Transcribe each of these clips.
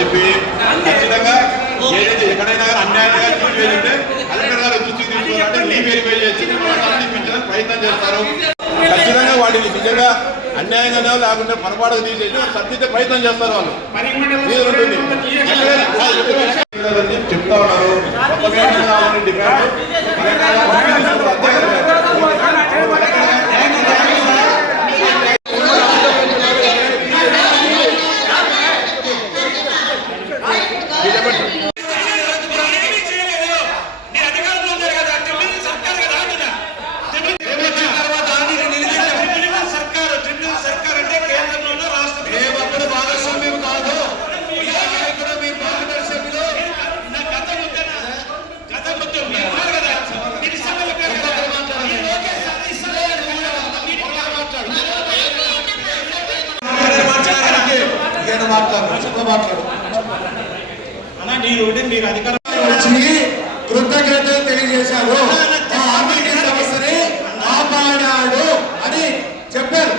చెప్పి ఖచ్చితంగా ఏదైతే ఎక్కడైనా అన్యాయంగా ట్రీట్ చేస్తుంటే కలెక్టర్ గారు దృష్టికి తీసుకోవాలంటే రీవెరిఫై చేసి పెంచడానికి ప్రయత్నం చేస్తారు. ఖచ్చితంగా వాటికి నిజంగా అన్యాయంగానే లేకుంటే పొరపాటుగా తీసేసి సర్దిద్దే ప్రయత్నం చేస్తారు. వాళ్ళు ఉంటుంది చెప్తా ఉన్నారు. కృతజ్ఞతలు తెలియజేశారు. సమస్యని కాపాడాడు అని చెప్పారు.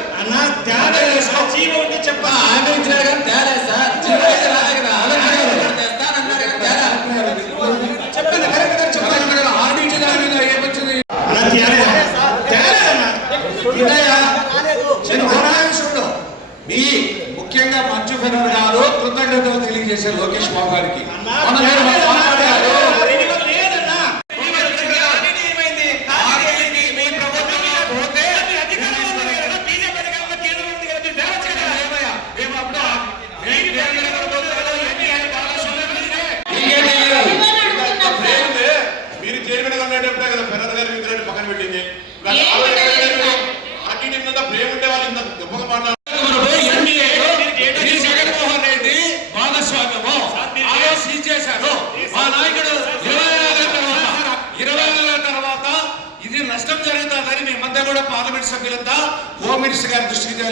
మీ ముఖ్యంగా మంచు ఫెనర్ గారు కృతజ్ఞతలు తెలియజేశారు లోకేష్ బాబు గారికి. మీరు చైర్మన్ ఉండేటప్పుడే కదా ఫెనర్ గారి విగ్రహాన్ని పక్కన పెట్టింది. ప్రేమ ఉండే వాళ్ళు ఇంత గొప్పగా మాట్లాడుతున్నారు. నష్టం జరుగుతుందని మేమంతా కూడా పార్లమెంట్ సభ్యులంతా హోమ్ మినిస్టర్ గారి దృష్టికి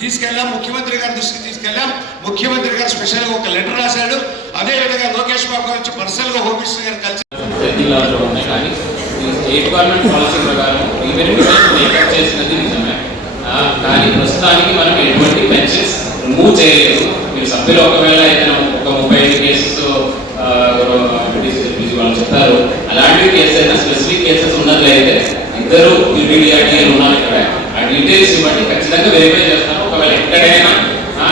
తీసుకెళ్ళాం, ముఖ్యమంత్రి గారి దృష్టికి తీసుకెళ్ళాం. ముఖ్యమంత్రి గారు స్పెషల్ గా ఒక లెటర్ రాశాడు. అదే విధంగా లోకేష్ బాబు గారు పర్సనల్ గా హోమ్ మినిస్టర్ గారు కలిసి కానీ స్టేట్ గవర్నమెంట్ పాలసీ ప్రకారం రీవెరిఫికేషన్ చేసినది నిజమే. కానీ ప్రస్తుతానికి మనం ఎటువంటి పెన్షన్స్ రిమూవ్ చేయలేదు. మీరు సభ్యులు ఒకవేళ ఏదైనా ఒక 35 కేసెస్ వాళ్ళు చెప్తారు. అలాంటివి కేసెస్ అయినా స్పెసిఫిక్ కేసెస్ ఉన్నట్లయితే ఇద్దరు యూపీడీఆర్టీఎల్ ఉన్నారు ఇక్కడ. ఆ డీటెయిల్స్ ఇవ్వండి, ఖచ్చితంగా వెరిఫై చేస్తాను. ఒకవేళ ఎక్కడైనా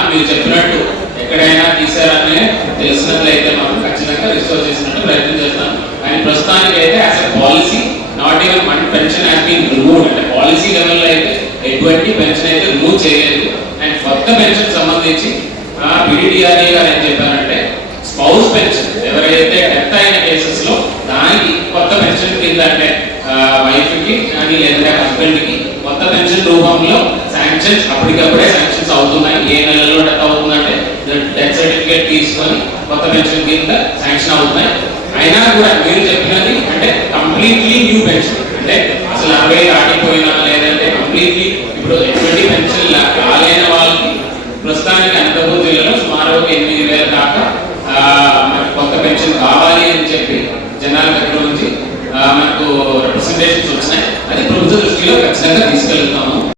మీరు చెప్పినట్టు ఎక్కడైనా తీసారనే తెలిసినట్లయితే మనం ఖచ్చితంగా రిస్టోర్ చేసినట్టు ప్రయత్నం చేస్తాను. కానీ ప్రస్తుతానికి అయితే as a policy not even one pension has been removed. అంటే పాలసీ లెవెల్లో అయితే ఎటువంటి పెన్షన్ అయితే రిమూవ్ చేయలేదు. అండ్ కొత్త పెన్షన్ సంబంధించి పీడీఆర్ఏ గారు ఏం చెప్పారంటే స్పౌస్ పెన్షన్ ఎవరైతే డెత్ అయిన కేసెస్ లో దానికి కొత్త పెన్షన్ కింద అంటే వైఫ్ కి కానీ లేదా హస్బెండ్ కి కొత్త పెన్షన్ రూపంలో శాంక్షన్స్ అప్పటికప్పుడే శాంక్షన్స్ అవుతున్నాయి. ఏ నెలలో డెత్ అవుతుందంటే డెత్ సర్టిఫికేట్ తీసుకొని కొత్త పెన్షన్ కింద శాంక్షన్ అవుతున్నాయి. అయినా కూడా మీరు చెప్పిన